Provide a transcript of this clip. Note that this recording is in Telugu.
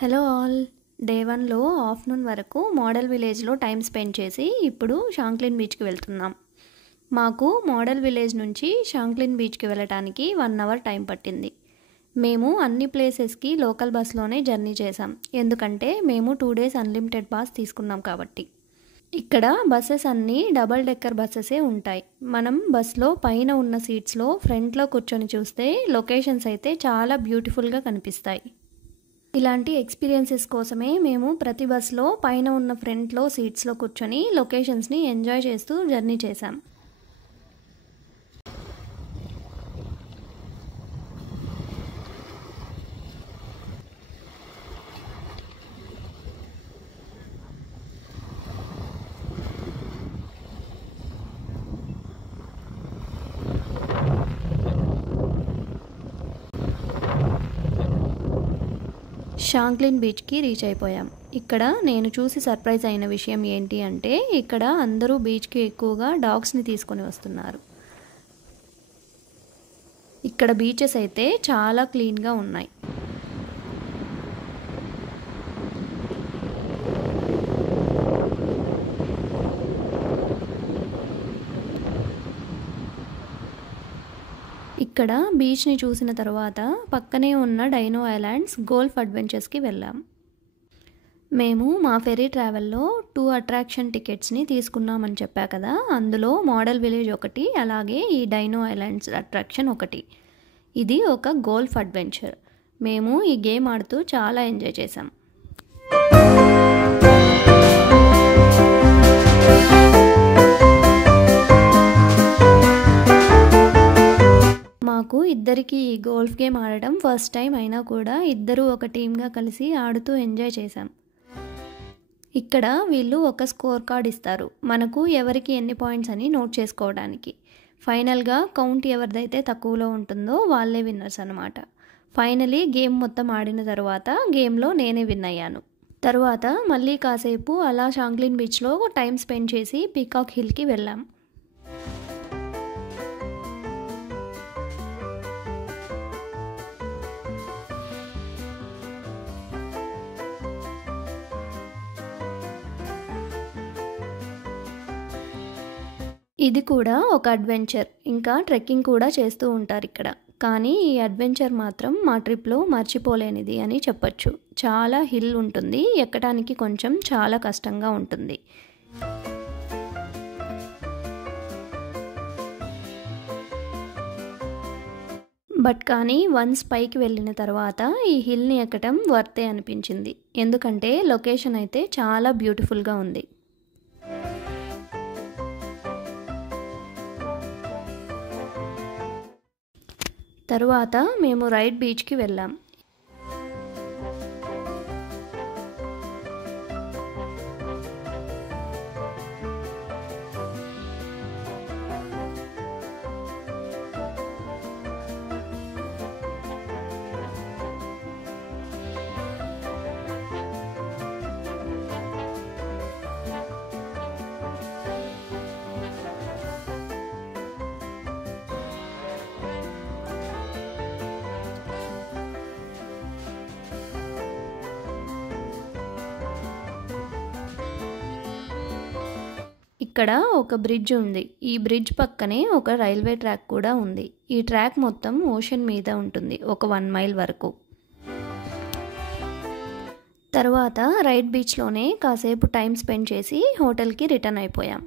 Hello all. డే 1లో ఆఫ్టర్నూన్ వరకు మోడల్ విలేజ్లో టైం స్పెండ్ చేసి ఇప్పుడు షాంక్లిన్ బీచ్కి వెళ్తున్నాం. మాకు మోడల్ విలేజ్ నుంచి షాంక్లిన్ బీచ్కి వెళ్ళటానికి 1 అవర్ టైం పట్టింది. మేము అన్ని ప్లేసెస్కి లోకల్ బస్లోనే జర్నీ చేసాం, ఎందుకంటే మేము 2 డేస్ అన్లిమిటెడ్ పాస్ తీసుకున్నాం కాబట్టి. ఇక్కడ బస్సెస్ అన్నీ డబల్ డెక్కర్ బస్సెసే ఉంటాయి. మనం బస్లో పైన ఉన్న సీట్స్లో ఫ్రంట్లో కూర్చొని చూస్తే లొకేషన్స్ అయితే చాలా బ్యూటిఫుల్గా కనిపిస్తాయి. ఇలాంటి ఎక్స్పీరియన్సెస్ కోసమే మేము ప్రతి బస్లో పైన ఉన్న ఫ్రంట్లో సీట్స్లో కూర్చొని లొకేషన్స్ని ఎంజాయ్ చేస్తూ జర్నీ చేశాం. షాంక్లిన్ బీచ్కి రీచ్ అయిపోయాం. ఇక్కడ నేను చూసి సర్ప్రైజ్ అయిన విషయం ఏంటి అంటే, ఇక్కడ అందరూ బీచ్కి ఎక్కువగా డాగ్స్ని తీసుకొని వస్తున్నారు. ఇక్కడ బీచెస్ అయితే చాలా క్లీన్గా ఉన్నాయి. ఇక్కడ బీచ్ని చూసిన తర్వాత పక్కనే ఉన్న డైనో ఐలాండ్స్ గోల్ఫ్ అడ్వెంచర్స్కి వెళ్ళాం. మేము మా ఫెరీ ట్రావెల్లో 2 అట్రాక్షన్ టికెట్స్ని తీసుకున్నామని చెప్పా కదా, అందులో మోడల్ విలేజ్ ఒకటి, అలాగే ఈ డైనో ఐలాండ్స్ అట్రాక్షన్ ఒకటి. ఇది ఒక గోల్ఫ్ అడ్వెంచర్. మేము ఈ గేమ్ ఆడుతూ చాలా ఎంజాయ్ చేసాం. మాకు ఇద్దరికి ఈ గోల్ఫ్ గేమ్ ఆడటం ఫస్ట్ టైం అయినా కూడా ఇద్దరు ఒక టీమ్గా కలిసి ఆడుతూ ఎంజాయ్ చేశాం. ఇక్కడ వీళ్ళు ఒక స్కోర్ కార్డ్ ఇస్తారు, మనకు ఎవరికి ఎన్ని పాయింట్స్ అని నోట్ చేసుకోవడానికి. ఫైనల్గా కౌంట్ ఎవరిదైతే తక్కువలో ఉంటుందో వాళ్ళే విన్నర్స్ అన్నమాట. ఫైనలీ గేమ్ మొత్తం ఆడిన తర్వాత గేమ్లో నేనే విన్ అయ్యాను. తర్వాత మళ్ళీ కాసేపు అలా షాంక్లిన్ బీచ్లో టైం స్పెండ్ చేసి పీకాక్ హిల్కి వెళ్ళాం. ఇది కూడా ఒక అడ్వెంచర్, ఇంకా ట్రెక్కింగ్ కూడా చేస్తూ ఉంటారు ఇక్కడ. కానీ ఈ అడ్వెంచర్ మాత్రం మా ట్రిప్లో మర్చిపోలేనిది అని చెప్పొచ్చు. చాలా హిల్ ఉంటుంది, ఎక్కడానికి కొంచెం చాలా కష్టంగా ఉంటుంది. బట్ కానీ వన్స్ పైకి వెళ్ళిన తర్వాత ఈ హిల్ని ఎక్కడం వర్తే అనిపించింది, ఎందుకంటే లొకేషన్ అయితే చాలా బ్యూటిఫుల్గా ఉంది. తరువాత మేము రైడ్ బీచ్కి వెళ్ళాం. ఇక్కడ ఒక బ్రిడ్జ్ ఉంది. ఈ బ్రిడ్జ్ పక్కనే ఒక రైల్వే ట్రాక్ కూడా ఉంది. ఈ ట్రాక్ మొత్తం ఓషన్ మీద ఉంటుంది, ఒక 1 మైల్ వరకు. తర్వాత రైడ్ బీచ్లోనే కాసేపు టైం స్పెండ్ చేసి హోటల్కి రిటర్న్ అయిపోయాం.